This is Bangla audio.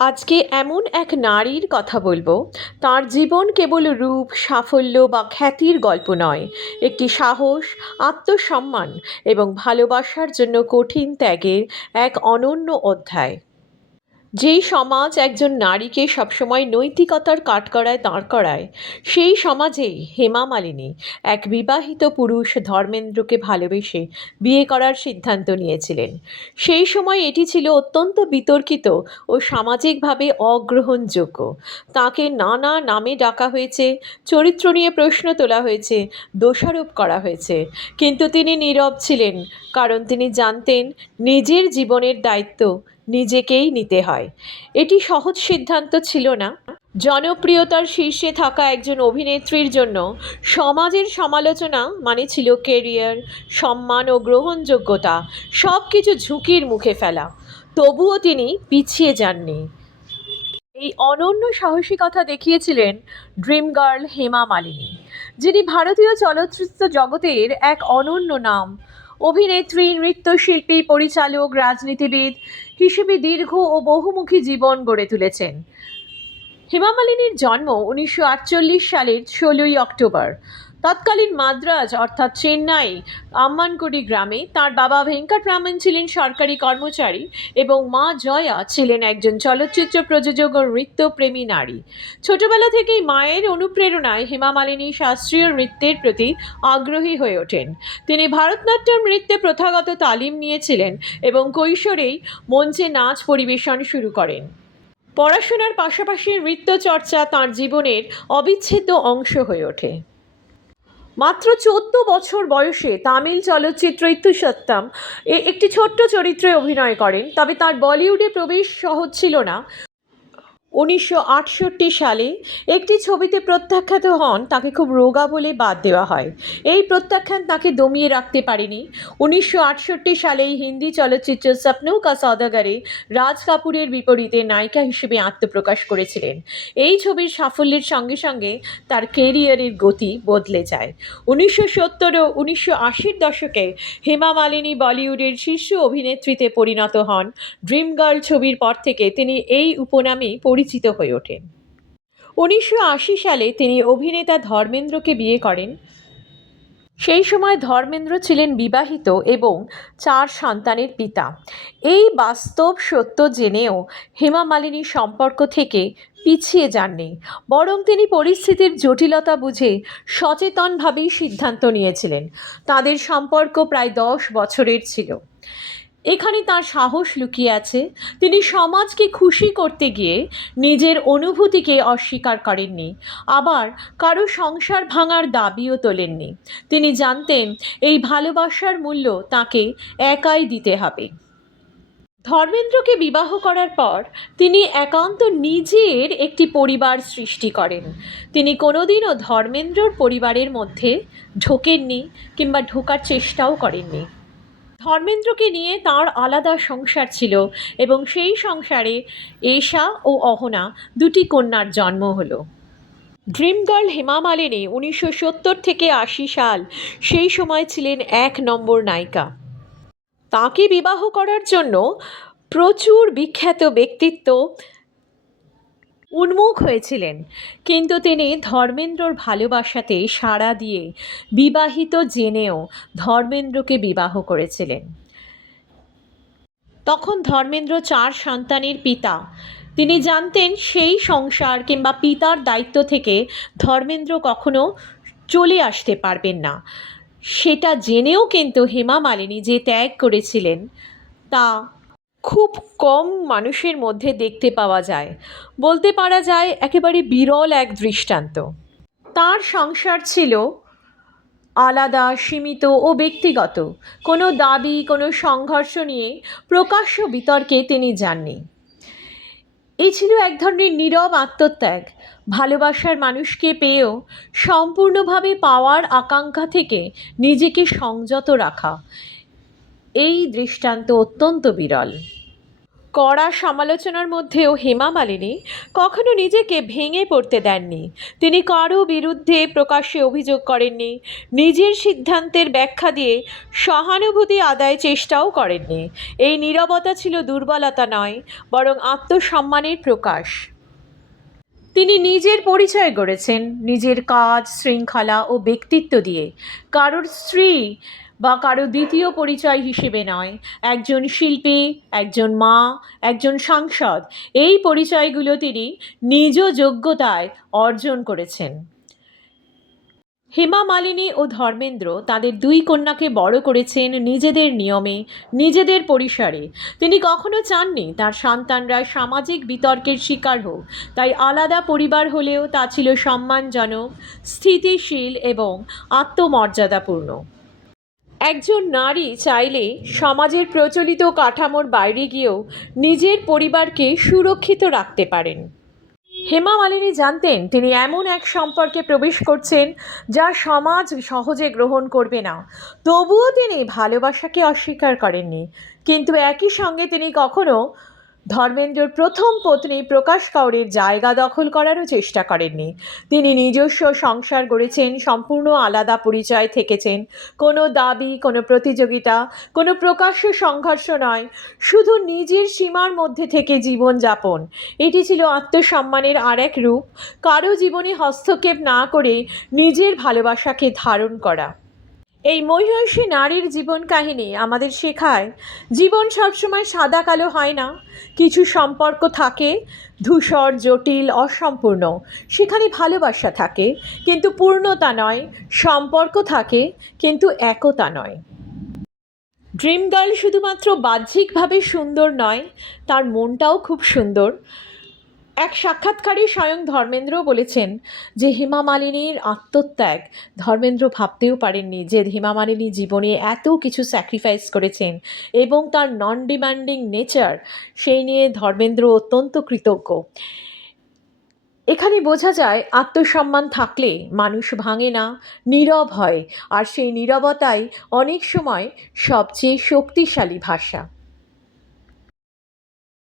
আজকে এমন এক নারীর কথা বলবো, তার জীবন কেবল রূপ, সাফল্য বা খ্যাতির গল্প নয়। একটি সাহস, আত্মসম্মান এবং ভালোবাসার জন্য কঠিন ত্যাগের এক অনন্য অধ্যায়। যেই সমাজ একজন নারীকে সবসময় নৈতিকতার কাঠগড়ায় দাঁড় করায়, সেই সমাজেই হেমা মালিনী এক বিবাহিত পুরুষ ধর্মেন্দ্রকে ভালোবেসে বিয়ে করার সিদ্ধান্ত নিয়েছিলেন। সেই সময় এটি ছিল অত্যন্ত বিতর্কিত ও সামাজিকভাবে অগ্রহণযোগ্য। তাকে নানা নামে ডাকা হয়েছে, চরিত্র নিয়ে প্রশ্ন তোলা হয়েছে, দোষারোপ করা হয়েছে, কিন্তু তিনি নীরব ছিলেন, কারণ তিনি জানতেন নিজের জীবনের দায়িত্ব নিজেকেই নিতে হয়। এটি সহজ সিদ্ধান্ত ছিল না। জনপ্রিয়তার শীর্ষে থাকা একজন অভিনেত্রীর জন্য সমাজের সমালোচনা মানে ছিল কেরিয়ার, সম্মান ও গ্রহণযোগ্যতা সব কিছু ঝুঁকির মুখে ফেলা। তবুও তিনি পিছিয়ে যাননি। এই অনন্য সাহসিকতা দেখিয়েছিলেন ড্রিম গার্ল হেমা মালিনী, যিনি ভারতীয় চলচ্চিত্র জগতের এক অনন্য নাম। অভিনেত্রী, নৃত্যশিল্পী, পরিচালক, রাজনীতিবিদ হিসেবে দীর্ঘ ও বহুমুখী জীবন গড়ে তুলেছেন। হেমা মালিনীর জন্ম 1948 সালের 16ই অক্টোবর। তৎকালীন মাদ্রাজ অর্থাৎ চেন্নাই আম্মানকুড়ি গ্রামে। তার বাবা ভেঙ্কটরামন ছিলেন সরকারি কর্মচারী এবং মা জয়া ছিলেন একজন চলচ্চিত্র প্রযোজক ও নৃত্যপ্রেমী নারী। ছোটবেলা থেকেই মায়ের অনুপ্রেরণায় হেমা মালিনী শাস্ত্রীয় নৃত্যের প্রতি আগ্রহী হয়ে ওঠেন। তিনি ভারতনাট্যম নৃত্যে প্রথাগত তালিম নিয়েছিলেন এবং কৈশোরেই মঞ্চে নাচ পরিবেশন শুরু করেন। পড়াশোনার পাশাপাশি নৃত্যচর্চা তাঁর জীবনের অবিচ্ছেদ্য অংশ হয়ে ওঠে। মাত্র 14 বছর বয়সে তামিল চলচ্চিত্র ইথুসত্তম একটি ছোট্ট চরিত্রে অভিনয় করেন, তবে তার বলিউডে প্রবেশ সহজ ছিল না। 1968 সালে একটি ছবিতে প্রত্যাখ্যাত হন, তাকে খুব রোগা বলে বাদ দেওয়া হয়। এই প্রত্যাখ্যান তাকে দমিয়ে রাখতে পারেনি। 1968 সালেই হিন্দি চলচ্চিত্র সপনো কা সওদাগরে রাজ কাপুরের বিপরীতে নায়িকা হিসেবে আত্মপ্রকাশ করেছিলেন। এই ছবির সাফল্যের সঙ্গে সঙ্গে তার কেরিয়ারের গতি বদলে যায়। 1970 ও 1980-র দশকে হেমা মালিনী বলিউডের শীর্ষ অভিনেত্রীতে পরিণত হন। ড্রিম গার্ল ছবির পর থেকে তিনি এই উপনামেই পরিচিত হয়ে ওঠেন। 1980 সালে তিনি অভিনেতা ধর্মেন্দ্রকে বিয়ে করেন। সেই সময় ধর্মেন্দ্র ছিলেন বিবাহিত এবং 4 সন্তানের পিতা। এই বাস্তব সত্য জেনেও হেমা মালিনী সম্পর্ক থেকে পিছিয়ে যাননি, বরং তিনি পরিস্থিতির জটিলতা বুঝে সচেতনভাবেই সিদ্ধান্ত নিয়েছিলেন। তাদের সম্পর্ক প্রায় 10 বছরের ছিল। এখানে তার সাহস লুকিয়ে আছে। তিনি সমাজকে খুশি করতে গিয়ে নিজের অনুভূতিকে অস্বীকার করেননি, আবার কারো সংসার ভাঙার দাবিও তোলেননি। তিনি জানতেন এই ভালোবাসার মূল্য তাকে একাই দিতে হবে। ধর্মেন্দ্রকে বিবাহ করার পর তিনি একান্ত নিজের একটি পরিবার সৃষ্টি করেন। তিনি কোনোদিনও ধর্মেন্দ্রর পরিবারের মধ্যে ঢোকেননি কিংবা ঢোকার চেষ্টাও করেননি। ধর্মেন্দ্রকে নিয়ে তাঁর আলাদা সংসার ছিল এবং সেই সংসারে এশা ও অহনা দুটি কন্যার জন্ম হলো। ড্রিম গার্ল হেমা মালিনী 1970 থেকে 80 সাল সেই সময় ছিলেন 1 নম্বর নায়িকা। তাঁকে বিবাহ করার জন্য প্রচুর বিখ্যাত ব্যক্তিত্ব উন্মুখ হয়েছিলেন, কিন্তু তিনি ধর্মেন্দ্রর ভালোবাসাতে সাড়া দিয়ে বিবাহিত জেনেও ধর্মেন্দ্রকে বিবাহ করেছিলেন। তখন ধর্মেন্দ্র 4 সন্তানের পিতা। তিনি জানতেন সেই সংসার কিংবা পিতার দায়িত্ব থেকে ধর্মেন্দ্র কখনো চলে আসতে পারবেন না। সেটা জেনেও কিন্তু হেমা মালিনী যে ত্যাগ করেছিলেন তা খুব কম মানুষের মধ্যে দেখতে পাওয়া যায়। বলতে পারা যায় একেবারে বিরল এক দৃষ্টান্ত। তার সংসার ছিল আলাদা, সীমিত ও ব্যক্তিগত। কোনো দাবি, কোনো সংঘর্ষ নিয়ে প্রকাশ্য বিতর্কে তিনি যাননি। এই ছিল এক ধরনের নীরব আত্মত্যাগ। ভালোবাসার মানুষকে পেয়েও সম্পূর্ণভাবে পাওয়ার আকাঙ্ক্ষা থেকে নিজেকে সংযত রাখা। এই দৃষ্টান্ত অত্যন্ত বিরল। কড়া সমালোচনার মধ্যেও হেমা মালিনী কখনো নিজেকে ভেঙে পড়তে দেননি। তিনি কারো বিরুদ্ধে প্রকাশ্যে অভিযোগ করেননি, নিজের সিদ্ধান্তের ব্যাখ্যা দিয়ে সহানুভূতি আদায় চেষ্টাও করেননি। এই নীরবতা ছিল দুর্বলতা নয়, বরং আত্মসম্মানের প্রকাশ। তিনি নিজের পরিচয় গড়েছেন নিজের কাজ, শৃঙ্খলা ও ব্যক্তিত্ব দিয়ে, কারোর স্ত্রী বা কারো দ্বিতীয় পরিচয় হিসেবে নয়। একজন শিল্পী, একজন মা, একজন সাংসদ, এই পরিচয়গুলো তিনি নিজ যোগ্যতায় অর্জন করেছেন। হেমা মালিনী ও ধর্মেন্দ্র তাদের দুই কন্যাকে বড় করেছেন নিজেদের নিয়মে, নিজেদের পরিসরে। তিনি কখনো চাননি তার সন্তানরা সামাজিক বিতর্কের শিকার হোক, তাই আলাদা পরিবার হলেও তা ছিল সম্মানজনক, স্থিতিশীল এবং আত্মমর্যাদাপূর্ণ। একজন নারী চাইলে সমাজের প্রচলিত কাঠামোর বাইরে গিয়েও নিজের পরিবারকে সুরক্ষিত রাখতে পারেন। হেমা মালিনী জানতেন তিনি এমন এক সম্পর্কে প্রবেশ করছেন যা সমাজ সহজে গ্রহণ করবে না। তবুও তিনি ভালোবাসাকে অস্বীকার করেননি, কিন্তু একই সঙ্গে তিনি কখনো ধর্মেন্দ্রর প্রথম পত্নী প্রকাশ কৌরের জায়গা দখল করারও চেষ্টা করেননি। তিনি নিজস্ব সংসার গড়েছেন, সম্পূর্ণ আলাদা পরিচয় থেকেছেন। কোনো দাবি, কোনো প্রতিযোগিতা, কোনো প্রকাশ্য সংঘর্ষ নয়, শুধু নিজের সীমার মধ্যে থেকে জীবনযাপন। এটি ছিল আত্মসম্মানের আর এক রূপ, কারো জীবনে হস্তক্ষেপ না করে নিজের ভালোবাসাকে ধারণ করা। এই মহিষী নারীর জীবন কাহিনী আমাদের শেখায় জীবন সবসময় সাদা কালো হয় না। কিছু সম্পর্ক থাকে ধূসর, জটিল, অসম্পূর্ণ। সেখানে ভালোবাসা থাকে কিন্তু পূর্ণতা নয়, সম্পর্ক থাকে কিন্তু একতা নয়। ড্রিম গার্ল শুধুমাত্র বাহ্যিকভাবে সুন্দর নয়, তার মনটাও খুব সুন্দর। এক সাক্ষাৎকারে স্বয়ং ধর্মেন্দ্র বলেছেন যে হেমা মালিনীর আত্মত্যাগ ধর্মেন্দ্র ভাবতেও পারেননি, যে হেমা মালিনী জীবনে এত কিছু স্যাক্রিফাইস করেছেন এবং তার নন ডিমান্ডিং নেচার, সেই নিয়ে ধর্মেন্দ্র অত্যন্ত কৃতজ্ঞ। এখানে বোঝা যায় আত্মসম্মান থাকলে মানুষ ভাঙে না, নীরব হয়, আর সেই নীরবতাই অনেক সময় সবচেয়ে শক্তিশালী ভাষা।